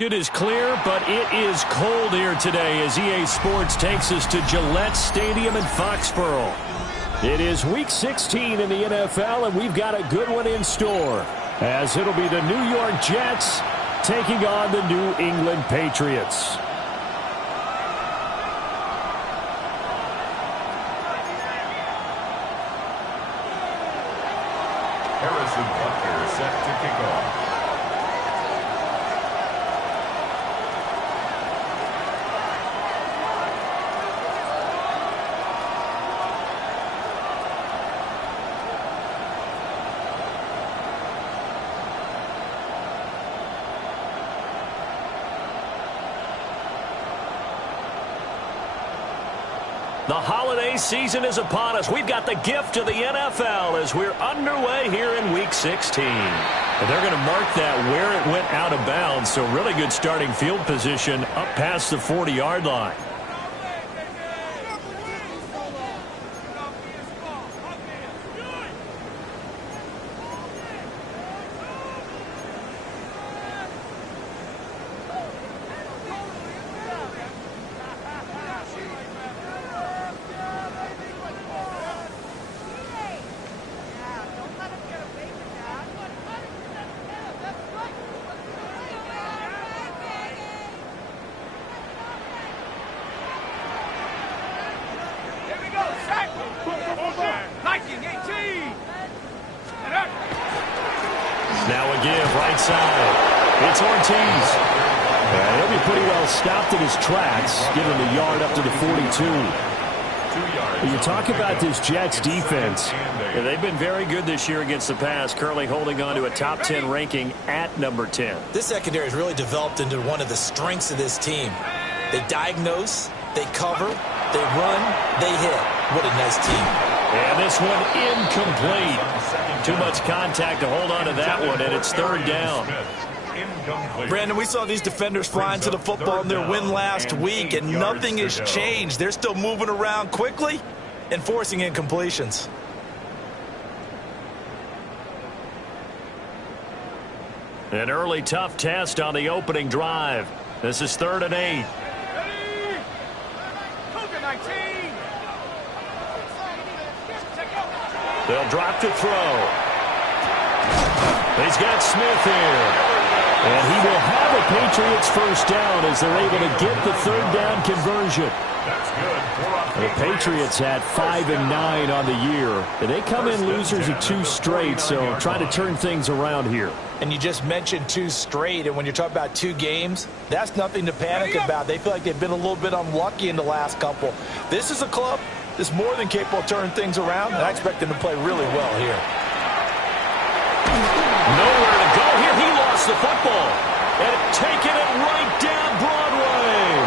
It is clear, but it is cold here today as EA Sports takes us to Gillette Stadium in Foxborough. It is Week 16 in the NFL, and we've got a good one in store, as it'll be the New York Jets taking on the New England Patriots. Harrison Butker set to kick off. The holiday season is upon us. We've got the gift of the NFL as we're underway here in Week 16. And they're going to mark that where it went out of bounds, so really good starting field position up past the 40-yard line. Now a give, right side. It's Ortiz. And he'll be pretty well stopped in his tracks, giving him a yard up to the 42. You talk about this Jets defense. Yeah, they've been very good this year against the pass, currently holding on to a top 10 ranking at number 10. This secondary has really developed into one of the strengths of this team. They diagnose, they cover, they run, they hit. What a nice team. And this one incomplete. Too much contact to hold on to that one, and it's third down. Brandon, we saw these defenders flying to the football in their win last week, and nothing has changed. They're still moving around quickly and forcing incompletions. An early tough test on the opening drive. This is 3rd and 8. They'll drop to throw. He's got Smith here. And he will have a Patriots first down as they're able to get the third down conversion. That's good. The Patriots had 5 and 9 on the year. And they come in losers of 2 straight, so trying to turn things around here. And you just mentioned 2 straight, and when you're talking about 2 games, that's nothing to panic about. They feel like they've been a little bit unlucky in the last couple. This is a club that's more than capable of turning things around, and I expect them to play really well here. Nowhere to go here. He lost the football. And taking it right down Broadway.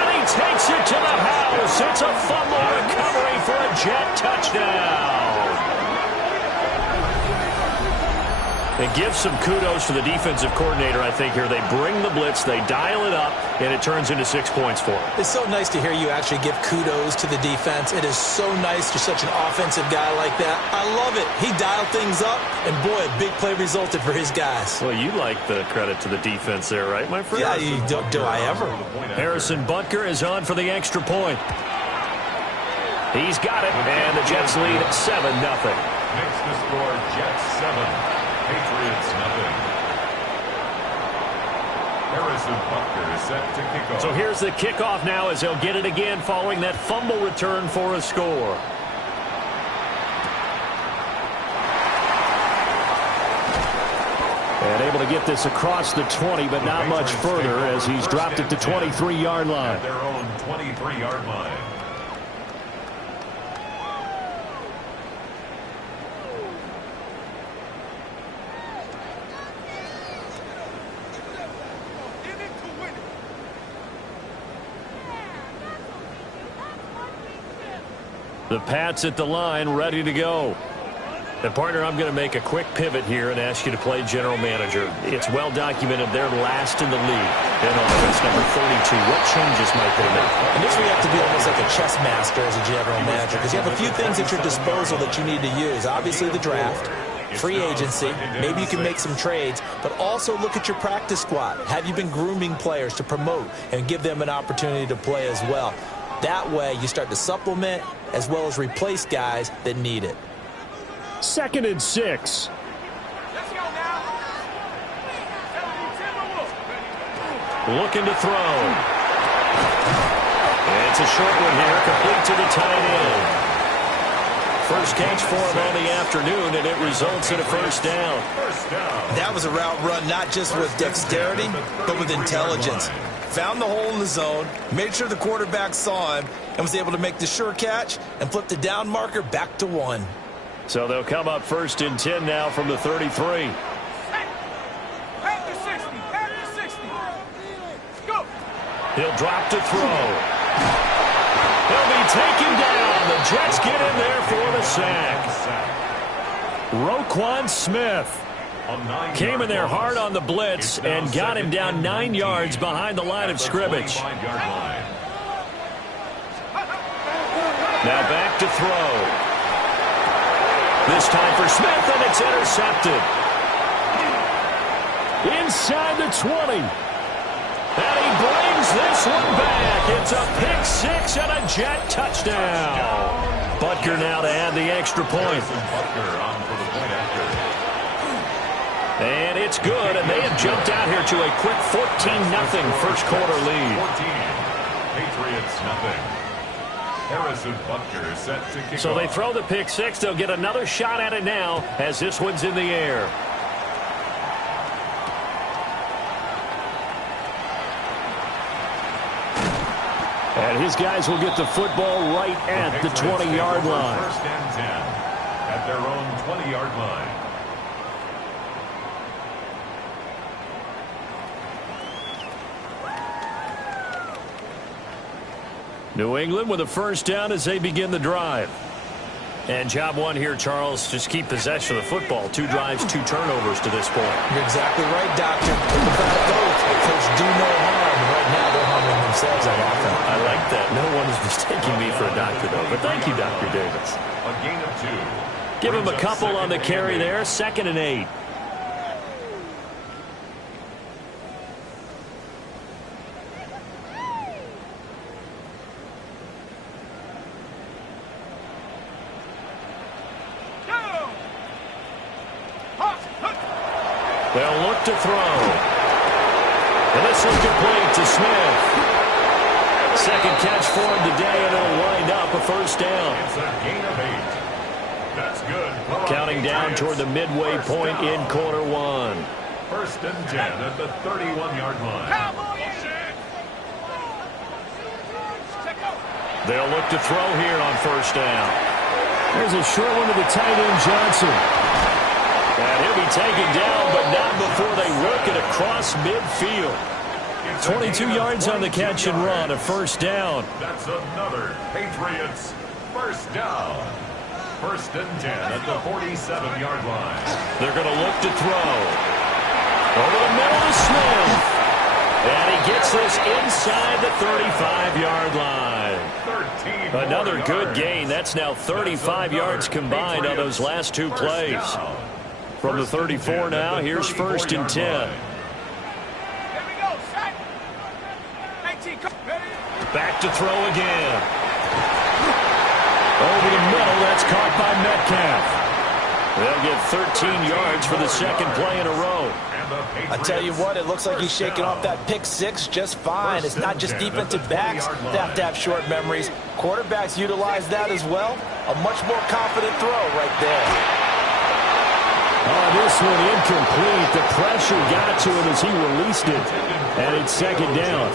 And he takes it to the house. It's a fumble recovery for a Jet touchdown. And give some kudos to the defensive coordinator, I think, here. They bring the blitz, they dial it up, and it turns into 6 points for them. It's so nice to hear you actually give kudos to the defense. It is so nice you're such an offensive guy like that. I love it. He dialed things up, and boy, a big play resulted for his guys. Well, you like the credit to the defense there, right, my friend? Yeah, do I ever? Harrison Butker is on for the extra point. He's got it, and the Jets lead 7-0. Makes the score Jets 7. Patriots nothing. Harrison Butker is set to kick off. So here's the kickoff now as he'll get it again following that fumble return for a score. And able to get this across the 20, but not much further as he's dropped it to 23-yard line. At their own 23-yard line. The Pats at the line, ready to go. And, partner, I'm going to make a quick pivot here and ask you to play general manager. It's well documented they're last in the league in offense, number 32. What changes might they make? And this we have to be almost like a chess master as a general manager, because you have a few things at your disposal that you need to use. Obviously, the draft, free agency, maybe you can make some trades, but also look at your practice squad. Have you been grooming players to promote and give them an opportunity to play as well? That way, you start to supplement as well as replace guys that need it. 2nd and 6. Let's go now. Looking to throw. It's a short one here, complete to the tight end. First catch for him on the afternoon, and it results in a first down. That was a route run not just with dexterity, but with intelligence. Found the hole in the zone, made sure the quarterback saw him, and was able to make the sure catch and flip the down marker back to 1. So they'll come up 1st and 10 now from the 33. Back to 60. Back to 60. Go. He'll drop to throw. He'll be taken down. The Jets get in there for the sack. Roquan Smith came in there hard on the blitz and got him down 9 yards behind the line of scrimmage. Now back to throw. This time for Smith, and it's intercepted. Inside the 20. And he brings this one back. It's a pick 6 and a Jet touchdown. Butker now to add the extra point. And it's good, and they have jumped out here to a quick 14-0 first quarter lead. 14. Patriots nothing. Harrison Butker set to kick So off. they throw the pick 6. They'll get another shot at it now as this one's in the air. And his guys will get the football right at the 20-yard line. 1st and 10 at their own 20-yard line. New England with a first down as they begin the drive. And job one here, Charles, just keep possession of the football. 2 drives, 2 turnovers to this point. You're exactly right, Doctor. The crowd goes, folks do no harm. Right now, they're harming themselves on offense. I like that. No one is mistaking me for a doctor, though. But thank you, Dr. Davis. A gain of 2. Give him a couple on the carry there. 2nd and 8. They'll look to throw. And this is complete to Smith. 2nd catch for him today, and it'll wind up a first down. It's a gain of 8. That's good. Counting down toward the midway point in quarter 1. 1st and 10 at the 31-yard line. They'll look to throw here on first down. There's a short one to the tight end, Johnson. And he'll be taken down, but not before they work it across midfield. 22 yards on the catch and run, a first down. That's another Patriots first down. 1st and 10 at the 47-yard line. They're going to look to throw. Over the middle to Smith. And he gets this inside the 35-yard line. Another good gain. That's now 35 yards combined on those last 2 plays. From the 34 now, here's 1st and 10. Back to throw again. Over the middle, that's caught by Metcalf. They'll get 13 yards for the 2nd play in a row. I tell you what, it looks like he's shaking off that pick 6 just fine. It's not just defensive backs that have to have short memories. Quarterbacks utilize that as well. A much more confident throw right there. Oh, this one incomplete. The pressure got to it as he released it. And it's 2nd down.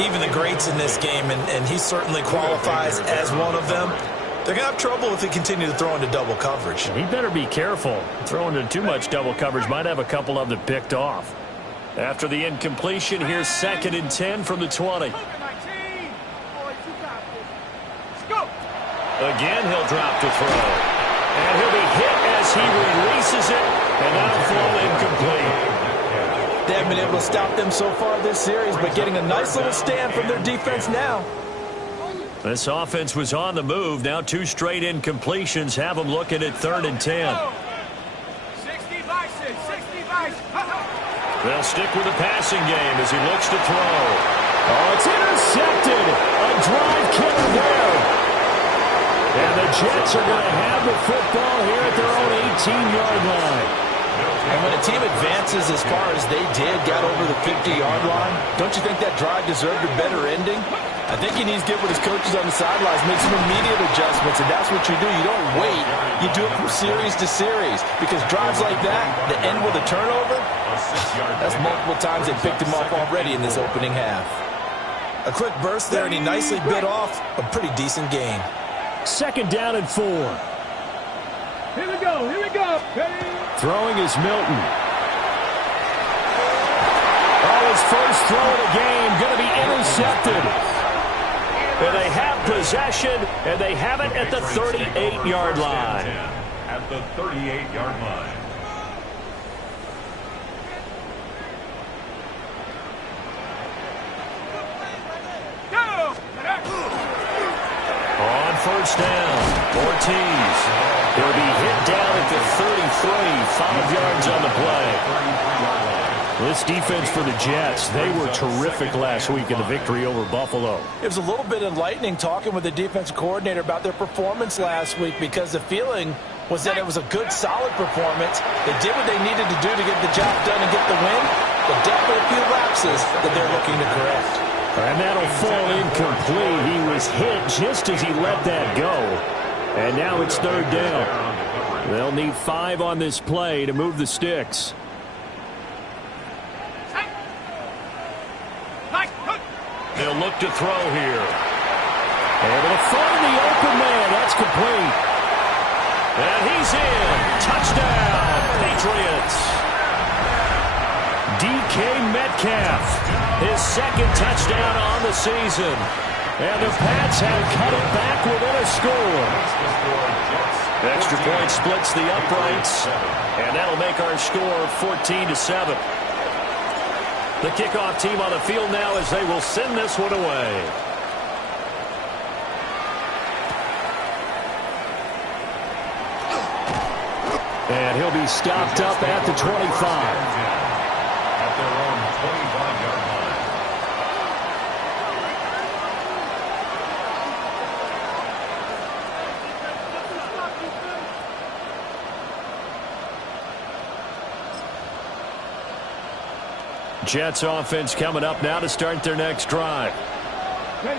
Even the greats in this game, and he certainly qualifies as one of them, they're going to have trouble if they continue to throw into double coverage. He better be careful. Throwing into too much double coverage might have a couple of them picked off. After the incompletion, here's 2nd and 10 from the 20. Again, he'll drop to throw. And he'll be hit as he releases it, and that'll fall incomplete. They haven't been able to stop them so far this series, but getting a nice little stand from their defense now. This offense was on the move. Now 2 straight incompletions have them looking at 3rd and 10. 60 vices, 60 vices. They'll stick with the passing game as he looks to throw. Oh, it's intercepted. A drive killer there. And the Jets are going to have the football here at their own 18-yard line. And when a team advances as far as they did, got over the 50-yard line, don't you think that drive deserved a better ending? I think he needs to get with his coaches on the sidelines, make some immediate adjustments, and that's what you do. You don't wait. You do it from series to series, because drives like that end with a turnover, that's multiple times they picked him off already in this opening half. A quick burst there, and he nicely bit off a pretty decent gain. 2nd down and 4. Here we go, here we go. Ready? Throwing is Milton. Oh, his first throw of the game going to be intercepted. And they have possession, and they have it at the 38-yard line. At the 38-yard line. On 1st down, Ortiz. He'll be hit down at the 33, 5 yards on the play. This defense for the Jets, they were terrific last week in the victory over Buffalo. It was a little bit enlightening talking with the defensive coordinator about their performance last week, because the feeling was that it was a good, solid performance. They did what they needed to do to get the job done and get the win, but definitely a few lapses that they're looking to correct. And that'll fall incomplete. He was hit just as he let that go. And now it's 3rd down. They'll need 5 on this play to move the sticks. They'll look to throw here. Able to find the open man. That's complete. And he's in. Touchdown, Patriots. DK Metcalf, his 2nd touchdown on the season. And the Pats have cut it back within a score. Extra point splits the uprights, and that'll make our score 14-7. The kickoff team on the field now as they will send this one away. And he'll be stopped up at the 25. At their own 25-yard line. Jets offense coming up now to start their next drive.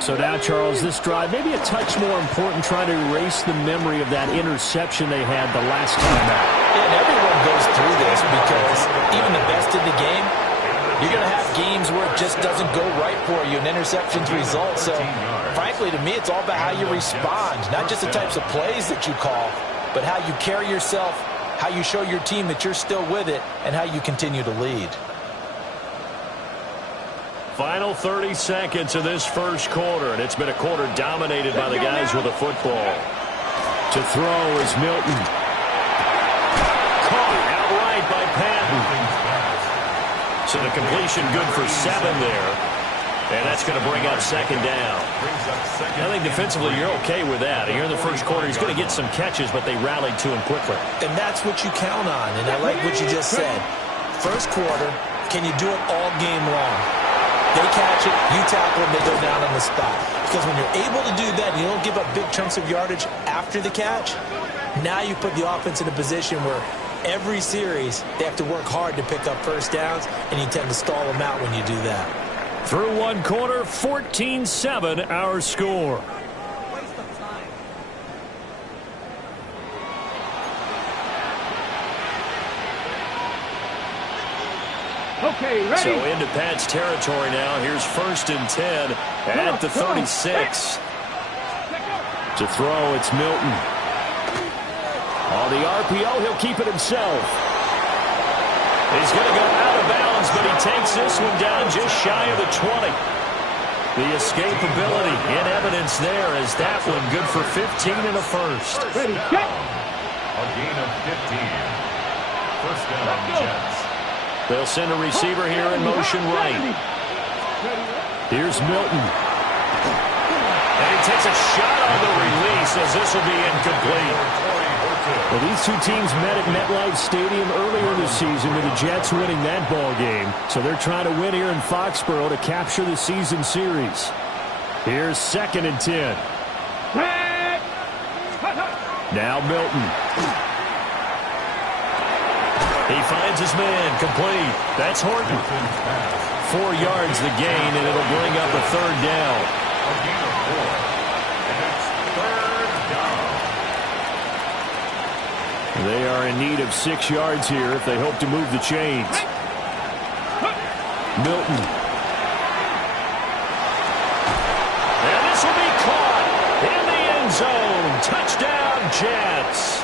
So now, Charles, this drive maybe a touch more important, trying to erase the memory of that interception they had the last time out. And everyone goes through this, because even the best in the game, you're going to have games where it just doesn't go right for you, and interceptions result. So, frankly, to me, it's all about how you respond, not just the types of plays that you call, but how you carry yourself, how you show your team that you're still with it, and how you continue to lead. Final 30 seconds of this first quarter, and it's been a quarter dominated by the guys with the football. To throw is Milton. Caught outright by Patton. So the completion good for 7 there. And that's going to bring up 2nd down. I think defensively you're okay with that. Here in the first quarter, he's going to get some catches, but they rallied to him quickly. And that's what you count on, and I like what you just said. First quarter, can you do it all game long? They catch it, you tackle them, they go down on the spot. Because when you're able to do that, and you don't give up big chunks of yardage after the catch, now you put the offense in a position where every series they have to work hard to pick up first downs, and you tend to stall them out when you do that. Through one quarter, 14-7 our score. Okay, ready? So into Pat's territory now. Here's 1st and 10 at the 36. To throw, it's Milton. On the RPO, he'll keep it himself. He's going to go out of bounds, but he takes this one down just shy of the 20. The escapability in evidence there as that one good for 15 and a first. First down. A gain of 15. First down, Jets. They'll send a receiver here in motion right. Here's Milton. And he takes a shot on the release as this will be incomplete. Well, these two teams met at MetLife Stadium earlier this season with the Jets winning that ball game. So they're trying to win here in Foxborough to capture the season series. Here's 2nd and 10. Now Milton. He finds his man, complete. That's Horton. 4 yards the gain, and it'll bring up a 3rd down. A gain of 4. And it's 3rd down. They are in need of 6 yards here if they hope to move the chains. Milton. And this will be caught in the end zone. Touchdown, Jets.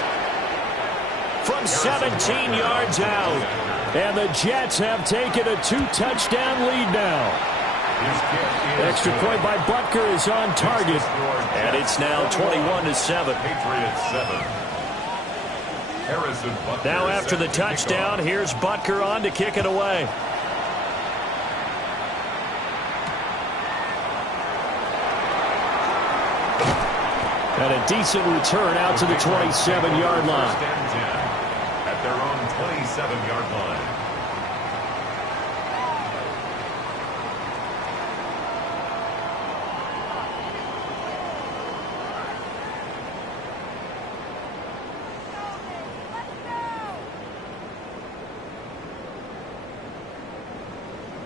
From 17 yards out. And the Jets have taken a 2-touchdown lead now. Extra point by Butker is on target. And it's now 21-7. Patriots 7. Now after the touchdown, here's Butker on to kick it away. And a decent return out to the 27-yard line. First and 10 at their own 27-yard line.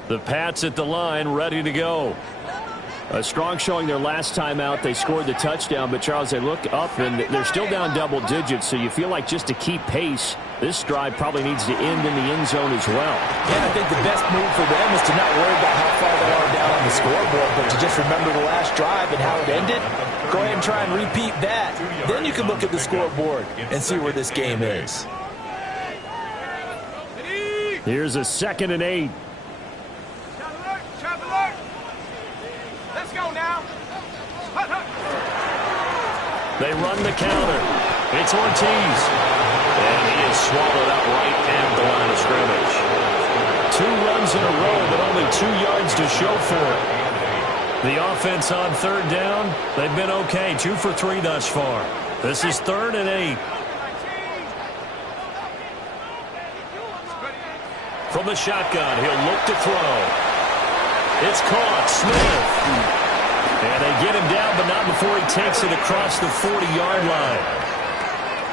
The Pats at the line, ready to go. A strong showing their last time out. They scored the touchdown, but, Charles, they look up, and they're still down double digits, so you feel like just to keep pace, this drive probably needs to end in the end zone as well. Yeah, I think the best move for them is to not worry about how far they are down on the scoreboard, but to just remember the last drive and how it ended. Go ahead and try and repeat that. Then you can look at the scoreboard and see where this game is. Here's a 2nd and 8. Let's go now. They run the counter. It's Ortiz. And he is swallowed up right at the line of scrimmage. 2 runs in a row, but only 2 yards to show for it. The offense on 3rd down, they've been okay. 2 for 3 thus far. This is 3rd and 8. From the shotgun, he'll look to throw. It's caught. Smith. And they get him down, but not before he takes it across the 40-yard line.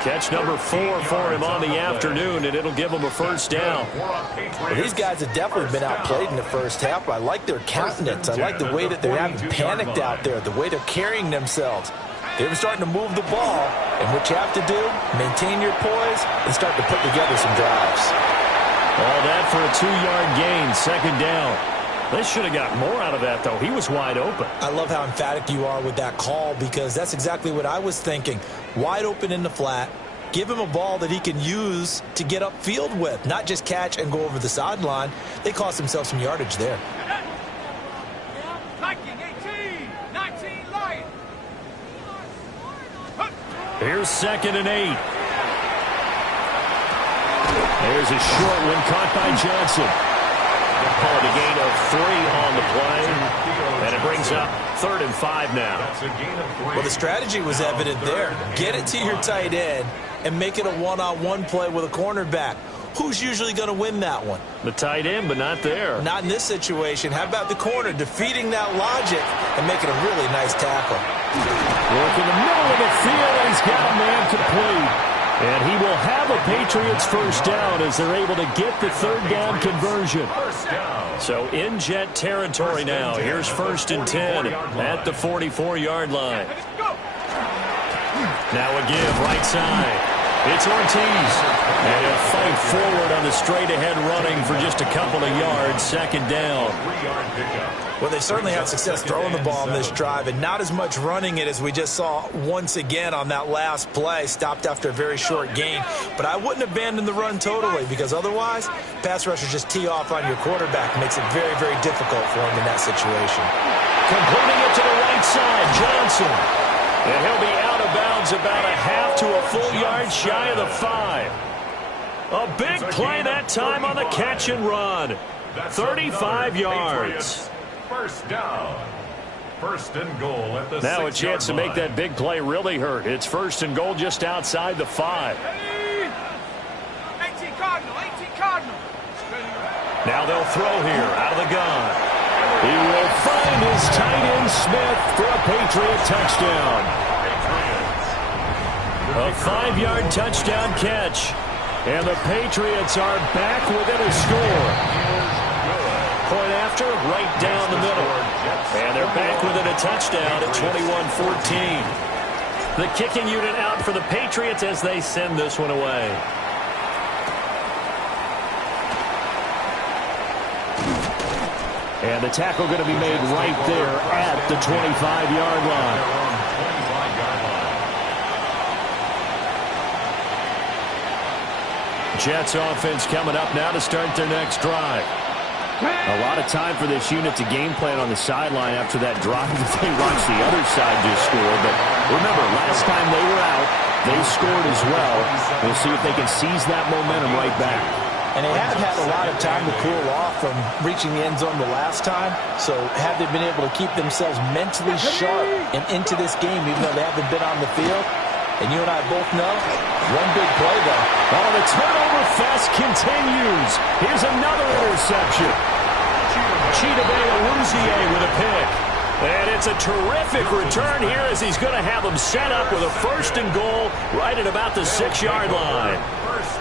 Catch number 4 for him on the afternoon, and it'll give him a first down. Well, these guys have definitely been outplayed in the first half, but I like their countenance. I like the way that they haven't panicked out there, the way they're carrying themselves. They're starting to move the ball, and what you have to do, maintain your poise and start to put together some drives. All that for a 2-yard gain, 2nd down. They should have got more out of that, though. He was wide open. I love how emphatic you are with that call because that's exactly what I was thinking. Wide open in the flat. Give him a ball that he can use to get upfield with, not just catch and go over the sideline. They cost themselves some yardage there. Viking 18, 19 Lion. Here's 2nd and 8. There's a short one caught by Johnson. Call it a gain of 3 on the play, and it brings up 3rd and 5 now. Well, the strategy was evident there. Get it to your tight end and make it a one-on-one play with a cornerback. Who's usually going to win that one? The tight end, but not there. Not in this situation. How about the corner defeating that logic and making a really nice tackle? Work in the middle of the field, and he's got a man complete. And he will have a Patriots first down as they're able to get the 3rd down conversion. So in Jet territory now. Here's 1st and 10 at the 44-yard line. Now a give right side. It's Ortiz. And he'll fight forward on the straight-ahead running for just a couple of yards. 2nd down. Well, they certainly had success throwing the ball on this drive and not as much running it as we just saw once again on that last play. Stopped after a very short gain. But I wouldn't abandon the run totally because otherwise, pass rushers just tee off on your quarterback. Makes it very, very difficult for him in that situation. completing it to the right side. Johnson. And he'll be out of bounds about a half to a full yard shy of the 5. A big play that time on the catch and run. 35 yards. First down. First and goal at the 6-yard line. Now a chance to make that big play really hurt. It's first and goal just outside the 5. 18 Cardinal, 18 Cardinal. Now they'll throw here out of the gun. He will find his tight end Smith for a Patriot touchdown. A 5-yard touchdown catch. And the Patriots are back within a score. Point after, right down the middle. And they're back within a touchdown at 21-14. The kicking unit out for the Patriots as they send this one away. And the tackle going to be made right there at the 25-yard line. Jets offense coming up now to start their next drive. A lot of time for this unit to game plan on the sideline after that drive that they watched the other side just score. But remember, last time they were out, they scored as well. We'll see if they can seize that momentum right back. And they have had a lot of time to cool off from reaching the end zone the last time. So have they been able to keep themselves mentally sharp and into this game, even though they haven't been on the field? And you and I both know, one big play, though. Oh, the turnover fest continues. Here's another interception. Chidobe with a pick. And it's a terrific return here as he's going to have them set up with a first and goal right at about the 6-yard line.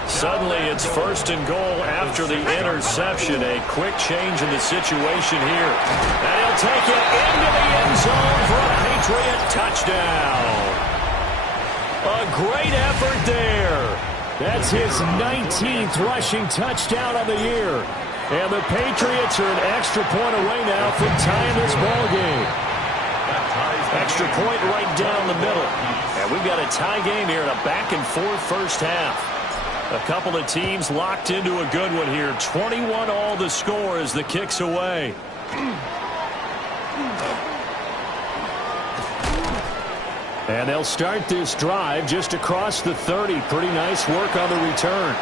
Suddenly it's first and goal after the interception. A quick change in the situation here. And he'll take it into the end zone for a Patriot touchdown. A great effort there. That's his 19th rushing touchdown of the year. And the Patriots are an extra point away now from tying this ball game. Extra point right down the middle. And we've got a tie game here in a back-and-forth first half. A couple of teams locked into a good one here. 21 all the score as the kick's away. And they'll start this drive just across the 30. Pretty nice work on the return.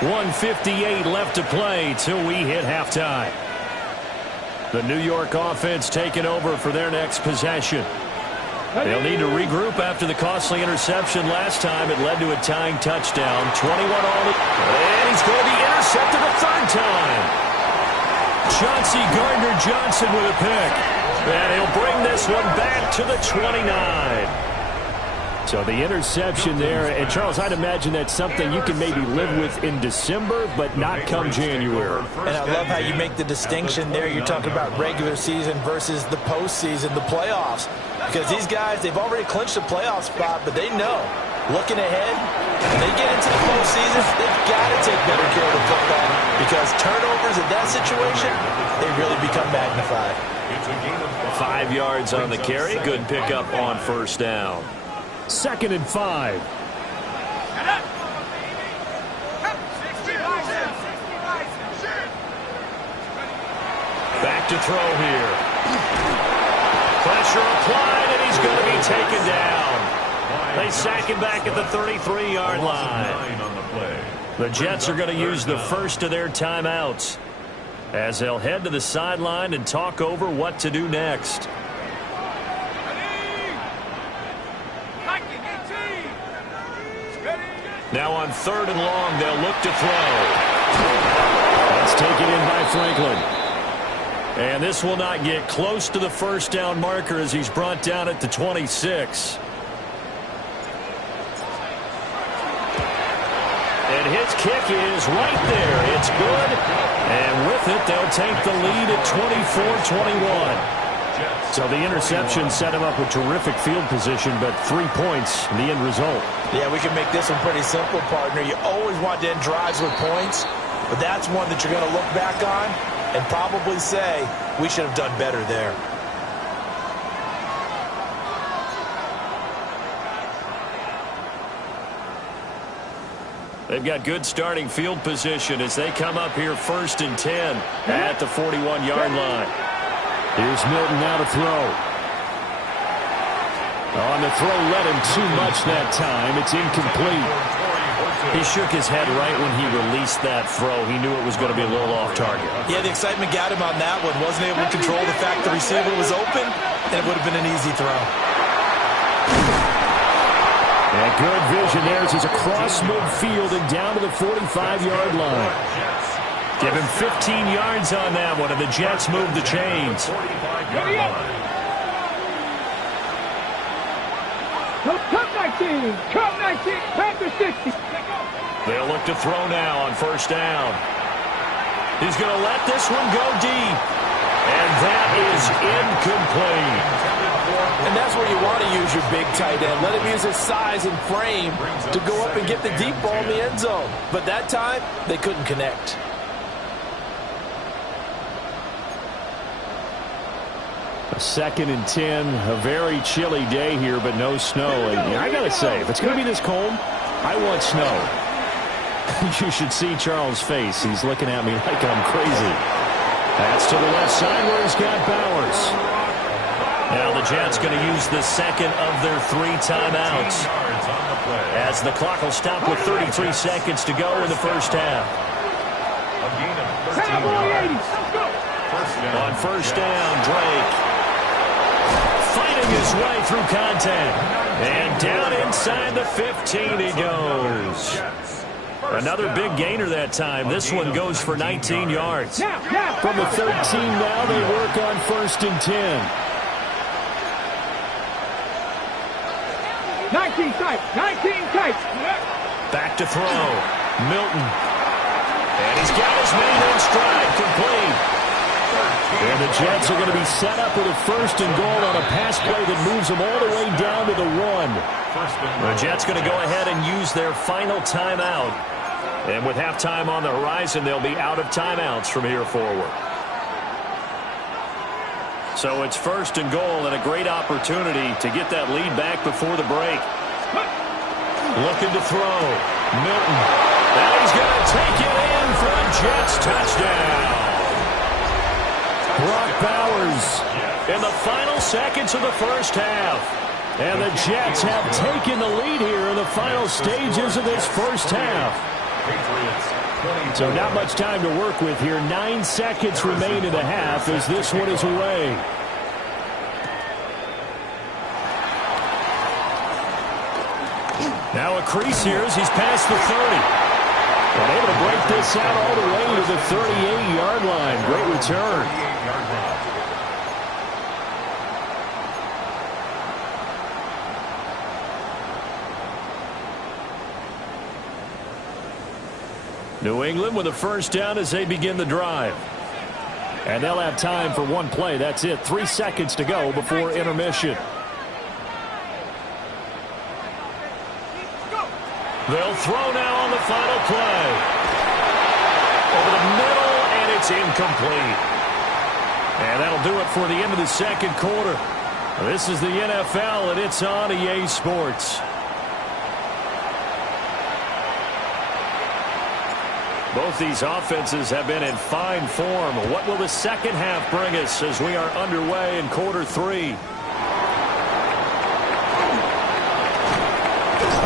1:58 left to play till we hit halftime. The New York offense taking over for their next possession. They'll need to regroup after the costly interception last time. It led to a tying touchdown. 21 all. And he's going to be intercepted a third time. Chauncey Gardner-Johnson with a pick. And he'll bring this one back to the 29. So the interception there. And, Charles, I'd imagine that's something you can maybe live with in December, but not come January. And I love how you make the distinction there. You're talking about regular season versus the postseason, the playoffs. Because these guys, they've already clinched a playoff spot, but they know, looking ahead, when they get into the postseason, they've got to take better care of the football because turnovers in that situation, they really become magnified. 5 yards on the carry. Good pickup on first down. 2nd and 5. Back to throw here. Pressure applied, and he's going to be taken down. They sack him back at the 33-yard line. The Jets are going to use the first of their timeouts as they'll head to the sideline and talk over what to do next. Now on 3rd and long, they'll look to throw. That's taken in by Franklin. And this will not get close to the first down marker as he's brought down at the 26. And his kick is right there. It's good. And with it, they'll take the lead at 24-21. So the interception set him up with terrific field position, but 3 points in the end result. Yeah, we can make this one pretty simple, partner. You always want to end drives with points, but that's one that you're going to look back on and probably say, we should have done better there. They've got good starting field position as they come up here 1st and 10 at the 41-yard line. Here's Milton now to throw. On the throw, led him too much that time. It's incomplete. He shook his head right when he released that throw. He knew it was going to be a little off target. Yeah, the excitement got him on that one. Wasn't able to control the fact the receiver was open, and it would have been an easy throw. And good vision there as he's across midfield and down to the 45-yard line. Give him 15 yards on that one, and the Jets move the chains. Cup 19, Cup 19, Panther 60. They'll look to throw now on first down. He's going to let this one go deep. And that is incomplete. And that's where you want to use your big tight end. Let him use his size and frame to go up and get the deep ball in the end zone. But that time, they couldn't connect. A 2nd and 10, a very chilly day here, but no snow. And I got to say, if it's going to be this cold, I want snow. You should see Charles' face. He's looking at me like I'm crazy. That's to the left side where he's got Bowers. Now the Jets going to use the second of their 3 timeouts, as the clock will stop with 33 seconds to go in the first half. On first down, Drake fighting his way through contact. And down inside the 15 he goes. Another big gainer that time. This one goes for 19 yards. From the 13 now, they work on 1st and 10. 19 tight, 19 tight. Back to throw. Milton. And he's got his man in stride, complete. And the Jets are going to be set up with a 1st and goal on a pass play that moves them all the way down to the 1. The Jets going to go ahead and use their final timeout. And with halftime on the horizon, they'll be out of timeouts from here forward. So it's 1st and goal and a great opportunity to get that lead back before the break. Looking to throw. Milton. Now he's going to take it in for a Jets touchdown. Brock Bowers in the final seconds of the first half. And the Jets have taken the lead here in the final stages of this first half. So not much time to work with here. 9 seconds remain in the half as this one is away. Now a crease here as he's past the 30. And able to break this out all the way to the 38-yard line. Great return. New England with a first down as they begin the drive. And they'll have time for one play. That's it. 3 seconds to go before intermission. They'll throw now on the final play. Over the middle, and it's incomplete. And that'll do it for the end of the second quarter. This is the NFL, and it's on EA Sports. Both these offenses have been in fine form. What will the second half bring us as we are underway in quarter 3?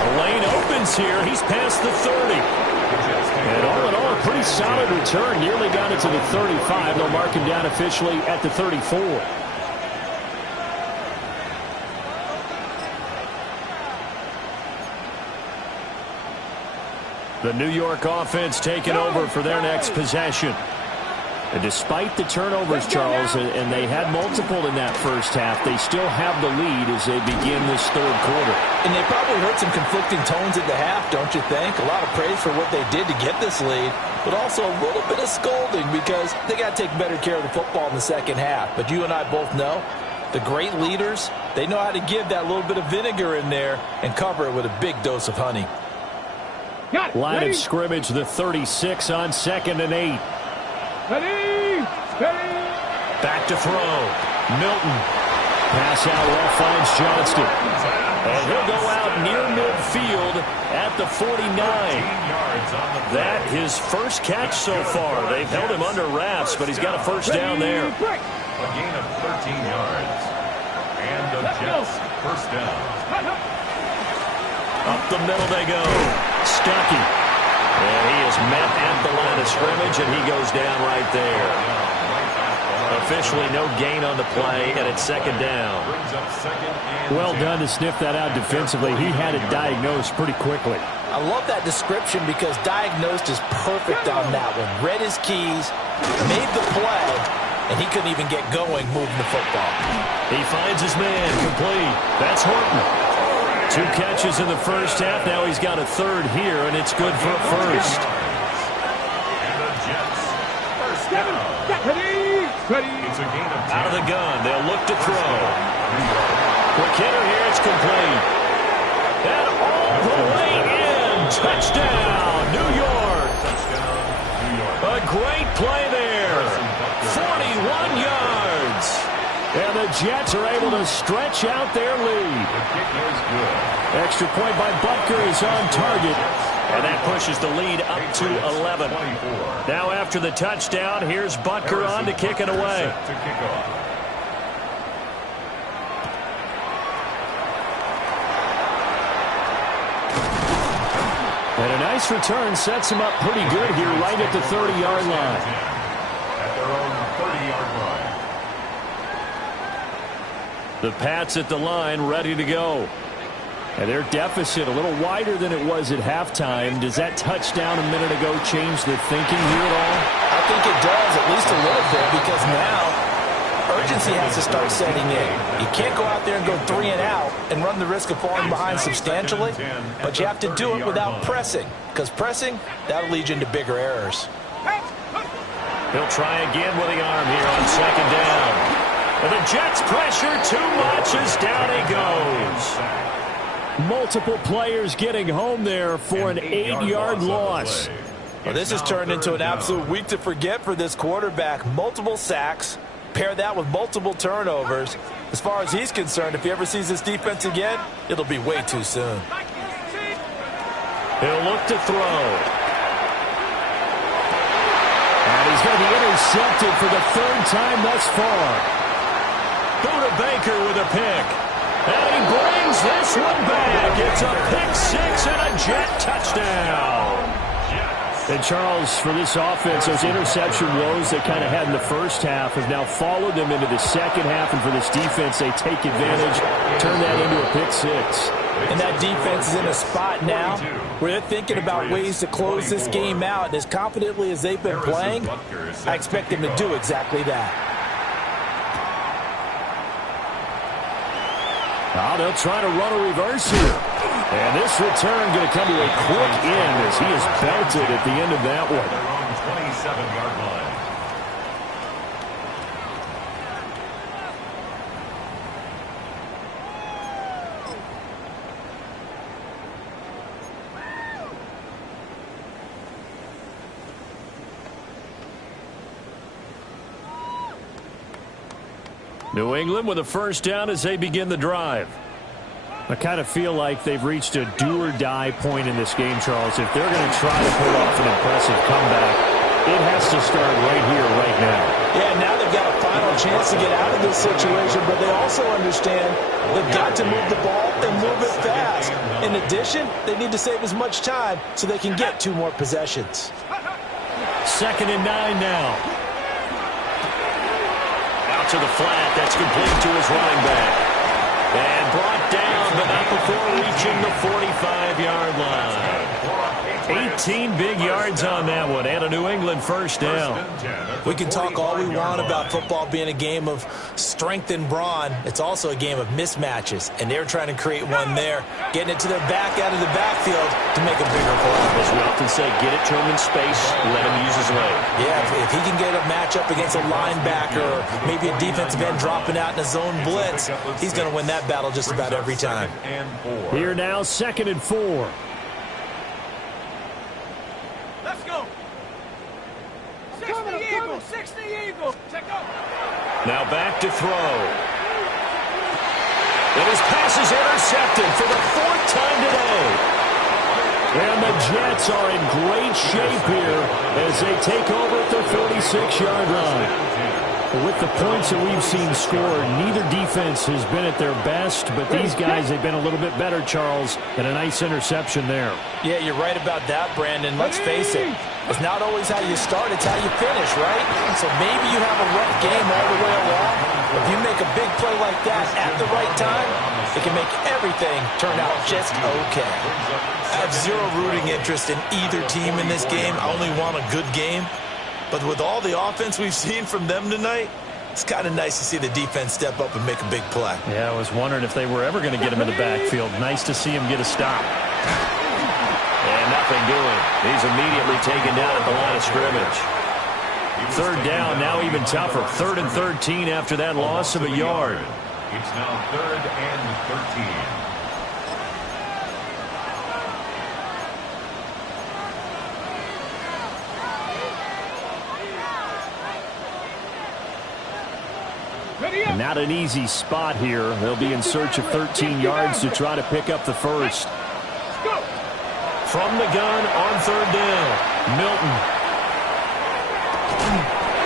The lane opens here. He's past the 30. And all in all, a pretty solid return. Nearly got it to the 35. They'll mark him down officially at the 34. The New York offense taking over for their next possession. And despite the turnovers, Charles, and they had multiple in that first half, they still have the lead as they begin this third quarter. And they probably heard some conflicting tones at the half, don't you think? A lot of praise for what they did to get this lead, but also a little bit of scolding because they got to take better care of the football in the second half. But you and I both know the great leaders, they know how to give that little bit of vinegar in there and cover it with a big dose of honey. Line of scrimmage, the 36 on 2nd and 8. Back to throw. Milton. Pass out left finds Johnston. And he'll go out near midfield at the 49. That his first catch so far. They've held him under wraps, but he's got a first down there. A gain of 13 yards. And the Jets first down. Up the middle they go. Stuckey. And he is met at the line of scrimmage, and he goes down right there. Officially no gain on the play, and it's second down. Well done to sniff that out defensively. He had it diagnosed pretty quickly. I love that description because diagnosed is perfect on that one. Read his keys, made the play, and he couldn't even get going moving the football. He finds his man complete. That's Horton. 2 catches in the first half. Now he's got a third here, and it's good for a first. And the Jets first down. Out of the gun. They'll look to throw. Quick hitter here. It's complete. And all the way in. Touchdown, New York. A great play there. 41 yards. And the Jets are able to stretch out their lead. Extra point by Butker is on target. And that pushes the lead up to 11. Now after the touchdown, here's Butker on to kick it away. And a nice return sets him up pretty good here right at the 30-yard line. At their own 30-yard line. The Pats at the line, ready to go. And their deficit a little wider than it was at halftime. Does that touchdown a minute ago change the thinking here at all? I think it does, at least a little bit, because now urgency has to start setting in. You can't go out there and go 3 and out and run the risk of falling behind substantially, but you have to do it without pressing, because pressing, that'll lead you into bigger errors. He'll try again with the arm here on second down. And the Jets pressure too much as down he goes. Multiple players getting home there for an 8-yard loss. Well, this has turned into an absolute week to forget for this quarterback. Multiple sacks. Pair that with multiple turnovers. As far as he's concerned, if he ever sees this defense again, it'll be way too soon. He'll look to throw. And he's going to be intercepted for the 3rd time thus far. Buda Baker with a pick. And he brings this one back. It's a pick 6 and a Jet touchdown. And Charles, for this offense, those interception woes they kind of had in the first half have now followed them into the second half. And for this defense, they take advantage, turn that into a pick 6. And that defense is in a spot now where they're thinking about ways to close this game out. And as confidently as they've been playing, I expect them to do exactly that. Now they'll try to run a reverse here. And this return going to come to a quick end as he is belted at the end of that one. Their own 27-yard line. New England with a first down as they begin the drive. I kind of feel like they've reached a do-or-die point in this game, Charles. If they're going to try to pull off an impressive comeback, it has to start right here, right now. Yeah, now they've got a final chance to get out of this situation, but they also understand they've got to move the ball and move it fast. In addition, they need to save as much time so they can get 2 more possessions. 2nd and 9 now. Out to the flat. That's complete to his running back. And brought down, but not before reaching the 45-yard line. 18 big yards on that one, and a New England first down. We can talk all we want about football being a game of strength and brawn. It's also a game of mismatches, and they're trying to create one there, getting it to their back out of the backfield to make a bigger play. As we often say, get it to him in space, let him use his leg. Yeah, if he can get a matchup against a linebacker or maybe a defensive end dropping out in a zone blitz, he's going to win that battle just about every time. Here now, 2nd and 4. Let's go. 60 Eagle. Check out. Now back to throw. And his pass is intercepted for the 4th time today. And the Jets are in great shape here as they take over at the 46-yard line. With the points that we've seen scored, neither defense has been at their best, but these guys have been a little bit better, Charles, and a nice interception there. Yeah, you're right about that, Brandon. Let's face it. It's not always how you start, it's how you finish, right? So maybe you have a rough game all the way along. If you make a big play like that at the right time, it can make everything turn out just okay. I have zero rooting interest in either team in this game. I only want a good game. But with all the offense we've seen from them tonight, it's kind of nice to see the defense step up and make a big play. Yeah, I was wondering if they were ever going to get him in the backfield. Nice to see him get a stop. And nothing doing. He's immediately taken down at the line of scrimmage. Third down, now even tougher. 3rd and 13 after that loss of a yard. It's now 3rd and 13. Not an easy spot here. They'll be in search of 13 yards to try to pick up the first. From the gun on 3rd down, Milton.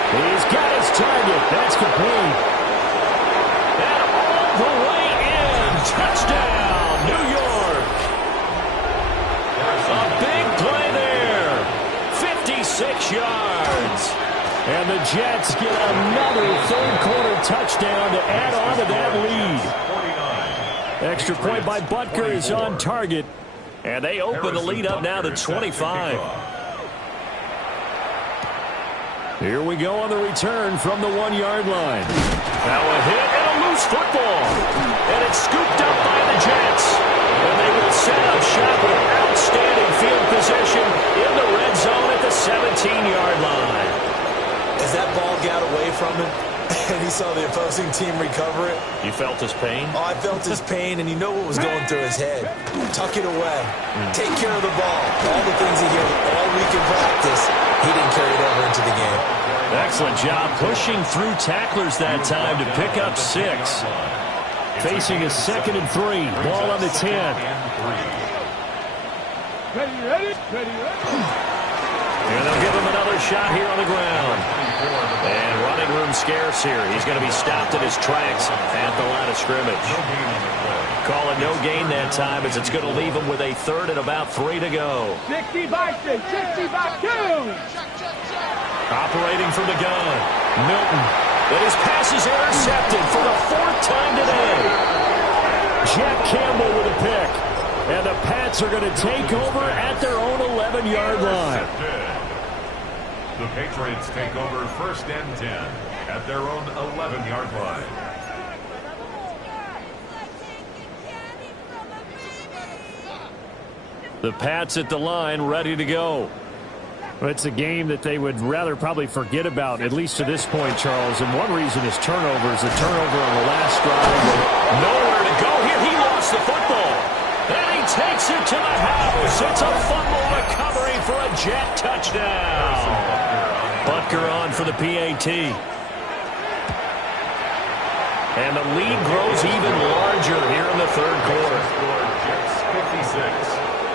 He's got his target. That's complete. And all the way in. Touchdown, New York. A big play there. 56 yards. And the Jets get another third-quarter touchdown to add on to that lead. Extra point by Butker is on target. And they open the lead up now to 25. Here we go on the return from the 1-yard line. Now a hit and a loose football. And it's scooped up by the Jets. And they will set up shop with outstanding field position in the red zone at the 17-yard line. As that ball got away from him and he saw the opposing team recover it. You felt his pain? Oh, I felt his pain, and you know what was going through his head. Tuck it away. Take care of the ball. All the things he heard all week in practice, he didn't carry it over into the game. Excellent job pushing through tacklers that time to pick up 6. Facing a 2nd and 3. Ball on the 10. Ready? And they'll give him another shot here on the ground. And running room scarce here. He's going to be stopped in his tracks at the line of scrimmage. Call it no gain that time as it's going to leave him with a 3rd and about 3 to go. 60 by 6, 60 by 2. Operating from the gun, Milton. But his pass is intercepted for the 4th time today. Jack Campbell with a pick. And the Pats are going to take over at their own 11-yard line. The Patriots take over 1st and 10 at their own 11-yard line. The Pats at the line, ready to go. Well, it's a game that they would rather probably forget about, at least to this point, Charles. And one reason is turnovers. A turnover on the last drive. Nowhere to go here. He lost the football. And he takes it to the house. It's a fumble recovery for a Jet touchdown. Butker on for the PAT. And the lead grows even larger here in the 3rd quarter. Jets 56,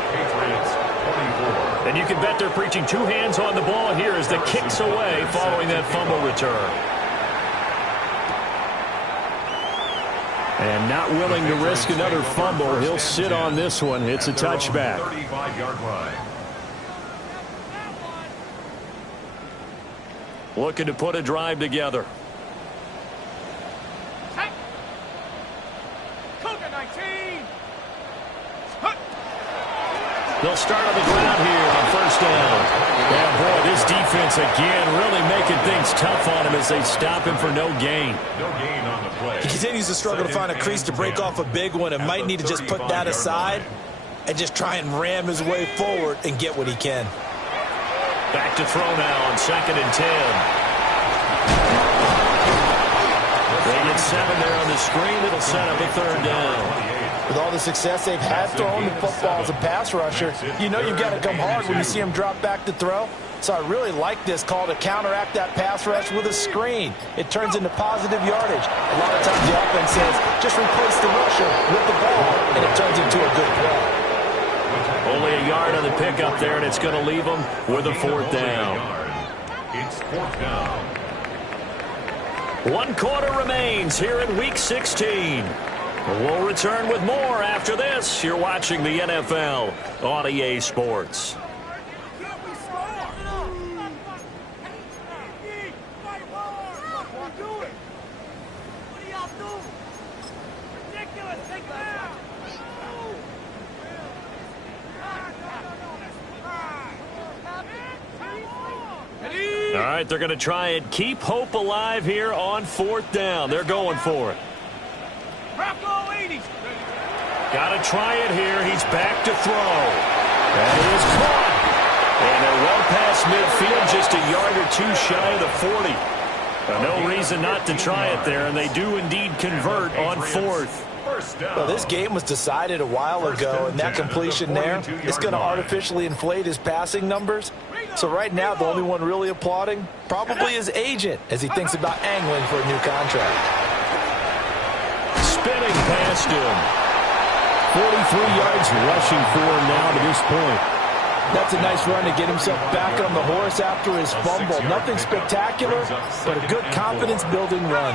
Patriots 24. And you can bet they're preaching 2 hands on the ball here as the kick's away following that fumble return. And not willing to risk another fumble. He'll sit on this one. It's a touchback. 35-yard line. Looking to put a drive together. Cougar 19. They'll start on the ground here on 1st down. Yeah, boy, this defense again really making things tough on him as they stop him for no gain. No gain on the play. He continues to struggle to find a crease to break off a big one and might need to just put that aside and just try and ram his way forward and get what he can. Back to throw now on 2nd and 10. They get 7 there on the screen. It'll set up a 3rd down. With all the success they've had throwing the football as a pass rusher, you know you've got to come hard when you see him drop back to throw. So I really like this call to counteract that pass rush with a screen. It turns into positive yardage. A lot of times the offense says, just replace the rusher with the ball, and it turns into a good play. Only a yard on the pickup there, and it's going to leave them with a 4th down. It's 4th down. 1 quarter remains here in Week 16. We'll return with more after this. You're watching the NFL on EA Sports. All right, they're going to try and keep hope alive here on 4th down. They're going for it. Got to try it here. He's back to throw. That is caught. And they're well past midfield, just a yard or two shy of the 40. No reason not to try it there, and they do indeed convert on 4th. Well, this game was decided a while ago, and that completion there is going to artificially inflate his passing numbers. So right now, the only one really applauding probably his agent as he thinks about angling for a new contract. Spinning past him. 43 yards rushing for him now to this point. That's a nice run to get himself back on the horse after his fumble. Nothing spectacular, but a good confidence-building run.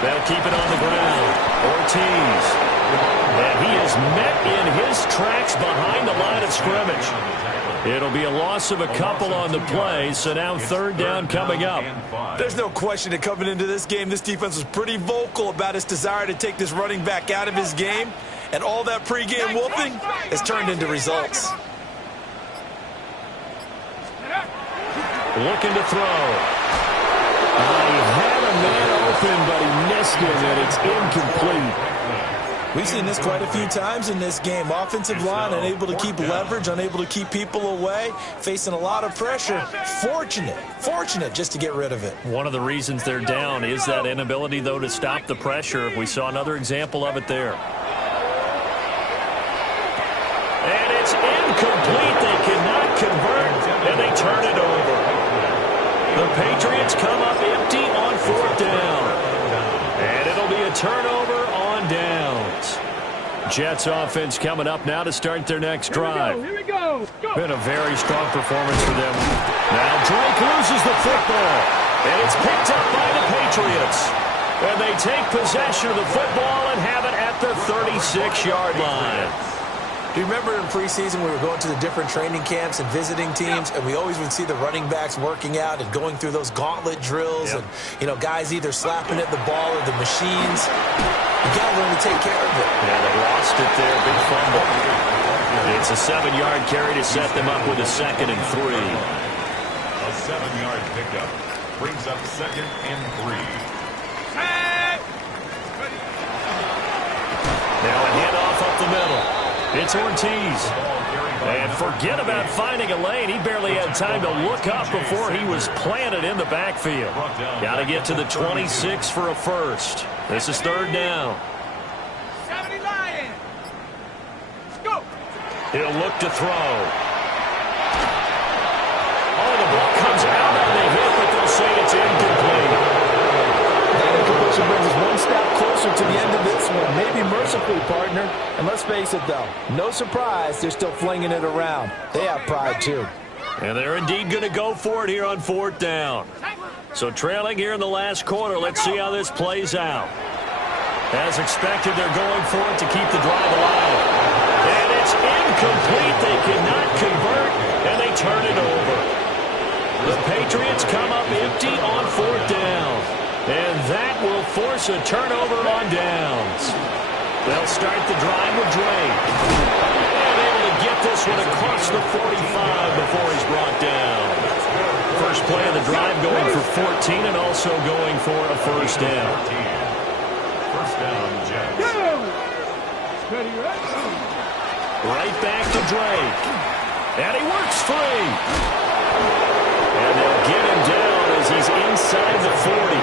They'll keep it on the ground. Ortiz. And he is met in his tracks behind the line of scrimmage. It'll be a loss of a couple on the play, so now 3rd down coming up. There's no question that coming into this game, this defense was pretty vocal about its desire to take this running back out of his game, and all that pregame whooping has turned into results. Looking to throw. He had a man open, but he missed him, and it's incomplete. We've seen this quite a few times in this game. Offensive line unable to keep leverage, unable to keep people away, facing a lot of pressure. Fortunate just to get rid of it. One of the reasons they're down is that inability, though, to stop the pressure. We saw another example of it there. And it's incomplete. They cannot convert, and they turn it over. The Patriots come up empty on 4th down. And it'll be a turnover on downs. Jets offense coming up now to start their next drive. Here we go. Been a very strong performance for them. Now Drake loses the football, and it's picked up by the Patriots. And they take possession of the football and have it at the 36-yard line. Do you remember in preseason we were going to the different training camps and visiting teams, and we always would see the running backs working out and going through those gauntlet drills, and, you know, guys either slapping at the ball or the machines. You got to learn to take care of it. Yeah, they lost it there. Big fumble. It's a 7-yard carry to set them up with a 2nd and 3. A 7-yard pickup brings up 2nd and 3. Now a handoff up the middle. It's Ortiz. And forget about finding a lane. He barely had time to look up before he was planted in the backfield. Got to get to the 26 for a first. This is 3rd down. 70 Lions. Go. He'll look to throw. Oh, the ball comes out on the hit, but they'll say it's incomplete. That incompletion brings us one step closer to the end of this one. Maybe mercifully, partner. And let's face it, though, no surprise, they're still flinging it around. They have pride, too. And they're indeed going to go for it here on 4th down. So trailing here in the last quarter, let's see how this plays out. As expected, they're going for it to keep the drive alive. And it's incomplete. They cannot convert, and they turn it over. The Patriots come up empty on 4th down. And that will force a turnover on downs. They'll start the drive with Drake. And able to get this one across the 45 before he's brought down. First play of the drive going for 14 and also going for a first down. First down, Jets. Right back to Drake. And he works free. And they'll get him down as he's inside the 40.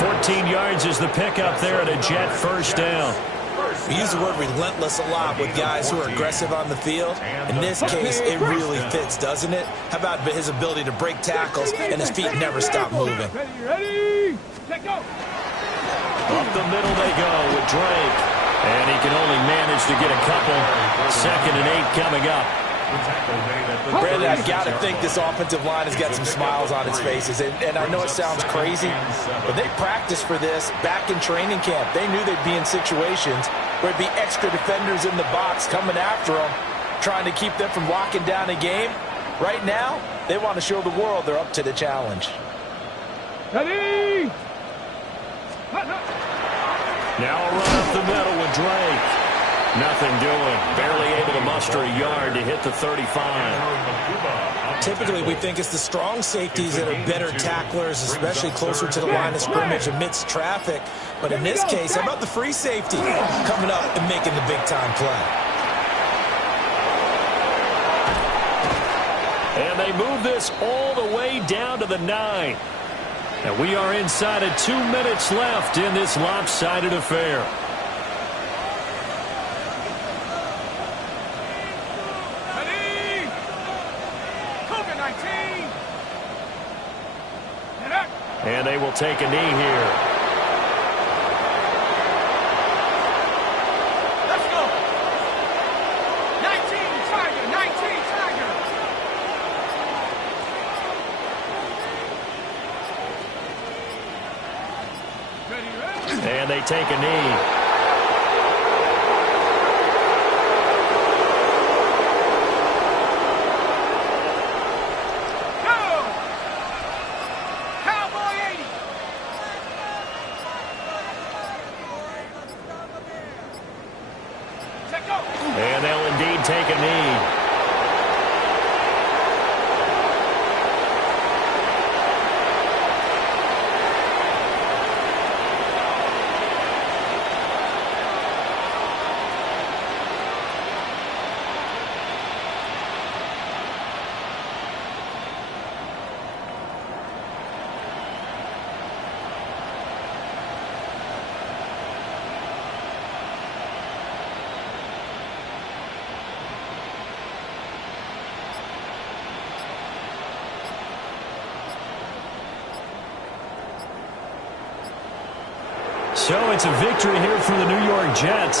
14 yards is the pickup there at a Jet first down. We use the word relentless a lot with guys who are aggressive on the field. In this case, it really fits, doesn't it? How about his ability to break tackles and his feet never stop moving? Ready? Let go. Up the middle they go with Drake. And he can only manage to get a couple. 2nd and 8 coming up. Brandon, I got to think this offensive line has got some smiles on its faces. And I know it sounds crazy, but they practiced for this back in training camp. They knew they'd be in situations where it'd be extra defenders in the box coming after them, trying to keep them from locking down a game. Right now, they want to show the world they're up to the challenge. Ready? Now a run up the middle with Drake. Nothing doing. Barely able to muster a yard to hit the 35. Typically, we think it's the strong safeties that are better tacklers, especially closer to the line of scrimmage amidst traffic. But in this case, how about the free safety coming up and making the big-time play? And they move this all the way down to the 9. And we are inside of 2 minutes left in this lopsided affair. Ready? COVID-19. And they will take a knee here. Let's go. 19 Tiger, 19 Tiger. Ready? And they take a knee. Go! Cowboy 80. Let go. And they'll indeed take a knee. So it's a victory here for the New York Jets.